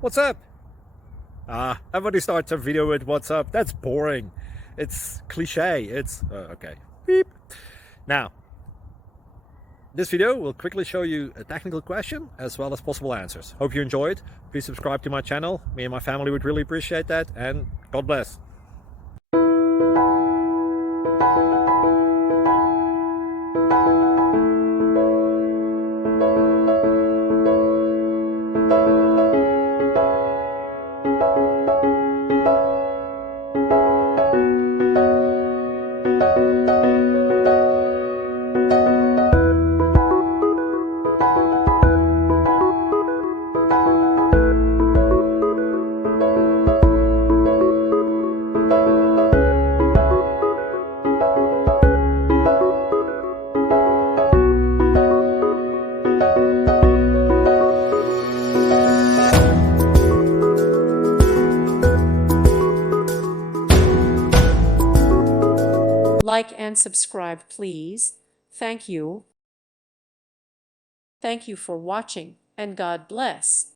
What's up? Everybody starts a video with what's up. That's boring. It's cliche. It's okay. Beep. Now, this video will quickly show you a technical question as well as possible answers. Hope you enjoyed. Please subscribe to my channel. Me and my family would really appreciate that, and God bless. Like and subscribe, please. Thank you. Thank you for watching, and God bless.